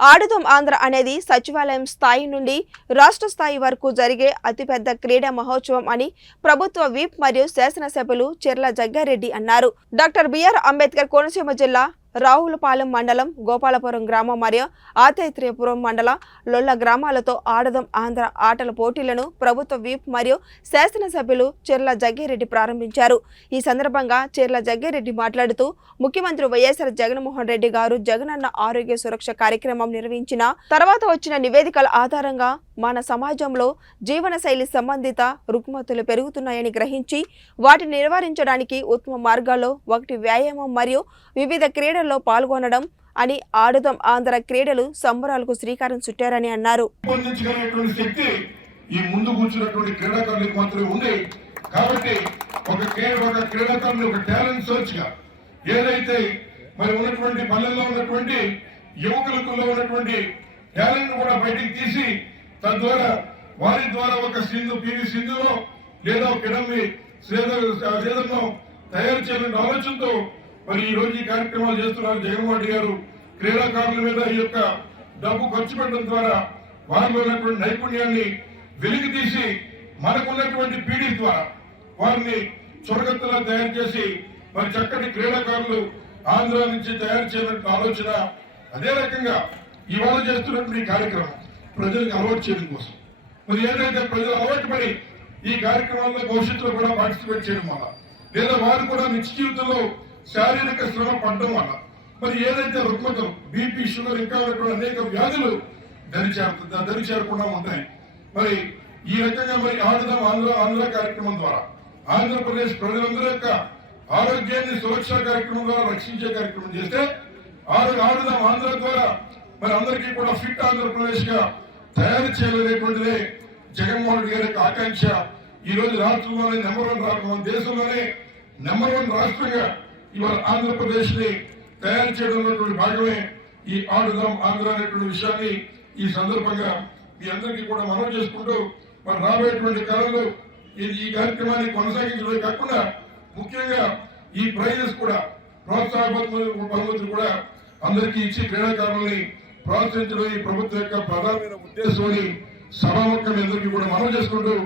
ఆడుదాం ఆంధ్ర అనేది సచివాలయం స్థాయి నుండి రాష్ట్ర స్థాయి వరకు జరిగే అతిపెద్ద క్రీడా మహోత్సవం అని ప్రభుత్వ విప్ మరియు శాసనసభ్యులు చెర్ల జగ్గారెడ్డి అన్నారు. డాక్టర్ బిఆర్ అంబేద్కర్ కోనసీమ జిల్లా రావులపాలెం మండలం గోపాలపురం గ్రామం మరియు ఆత్రేయపురం మండల లొల్ల గ్రామాలతో ఆడదాం ఆంధ్ర ఆటల పోటీలను ప్రభుత్వ విప్ మరియు శాసనసభ్యులు చెర్ల జగ్గారెడ్డి ప్రారంభించారు. ఈ సందర్భంగా చెర్ల జగ్గారెడ్డి మాట్లాడుతూ ముఖ్యమంత్రి వైఎస్ఆర్ జగన్మోహన్ రెడ్డి గారు జగనన్న ఆరోగ్య సురక్ష కార్యక్రమం నిర్వహించిన తర్వాత వచ్చిన నివేదికల ఆధారంగా మన సమాజంలో జీవనశైలి సంబంధిత రుగ్మతలు పెరుగుతున్నాయని గ్రహించి వాటిని నివారించడానికి ఉత్తమ మార్గాల్లో ఒకటి వ్యాయామం మరియు వివిధ క్రీడల్లో పాల్గొనడం అని ఆడుదాం ఆంధ్ర క్రీడలు సంబరాలకు శ్రీకారం చుట్టారని అన్నారు. తద్వారా వారి ద్వారా ఒక పివి సింధులో లేదా కిడమ్మి శ్రీధర్ను తయారు చేయాలనే ఆలోచనతో మరి ఈ రోజు ఈ కార్యక్రమాలు చేస్తున్నారు జగన్మోహన్ రెడ్డి గారు. క్రీడాకారుల మీద ఈ యొక్క డబ్బు ఖర్చు పెట్టడం ద్వారా వారిలో ఉన్నటువంటి నైపుణ్యాన్ని వెలికి తీసి మనకున్నటువంటి పీడీ ద్వారా వారిని చొరగత్తులా తయారు చేసి మరి చక్కటి క్రీడాకారులు ఆంధ్ర నుంచి తయారు చేయాలనే ఆలోచన. అదే రకంగా ఇవాళ చేస్తున్నటువంటి ఈ కార్యక్రమం ప్రజలకు అలవాటు చేయడం కోసం మరి ఏదైతే ప్రజలు అలవాటు పడి ఈ కార్యక్రమాల్లో భవిష్యత్తులో కూడా పార్టిసిపేట్ చేయడం వల్ల లేదా వారు కూడా నిత్య జీవితంలో శారీరక శ్రమ పడడం వల్ల మరి ఏదైతే రుగ్మతలు బీపీ షుగర్ ఇంకా అనేక వ్యాధులు దరి చేరకుండా ఉంటాయి. మరి ఈ రకంగా మరి ఆడుదాం ఆంధ్ర కార్యక్రమం ద్వారా ఆంధ్రప్రదేశ్ ప్రజలందరి యొక్క ఆరోగ్యాన్ని సురక్షా కార్యక్రమం ద్వారా రక్షించే కార్యక్రమం చేస్తే ఆడుదాం ఆంధ్ర ద్వారా మరి అందరికీ కూడా ఫిట్ ఆంధ్రప్రదేశ్ గా తయారు చేయాలనేటువంటిదే జగన్మోహన్ రెడ్డి గారి యొక్క ఆకాంక్ష. ఈ రోజు రాష్ట్రంలోనే మన దేశంలోనే నెంబర్ 1 రాష్ట్రంగా ఇవాళ ఆంధ్రప్రదేశ్ ని తయారు చేయడంలో భాగమే ఈ ఆడుదాం ఆంధ్ర అనేటువంటి విషయాన్ని ఈ సందర్భంగా మీ అందరికీ కూడా మనవి చేసుకుంటూ మరి రాబోయేటువంటి కాలంలో ఈ కార్యక్రమాన్ని కొనసాగించడమే కాకుండా ముఖ్యంగా ఈ ప్రైజెస్ కూడా ప్రోత్సాహ బహుమతులు కూడా అందరికీ ఇచ్చి క్రీడాకారుల్ని ప్రోత్సహించడం ఈ ప్రభుత్వం యొక్క ప్రధానమైన ఉద్దేశం అని సభాముఖంగా అందరికీ కూడా మనవి చేసుకుంటూ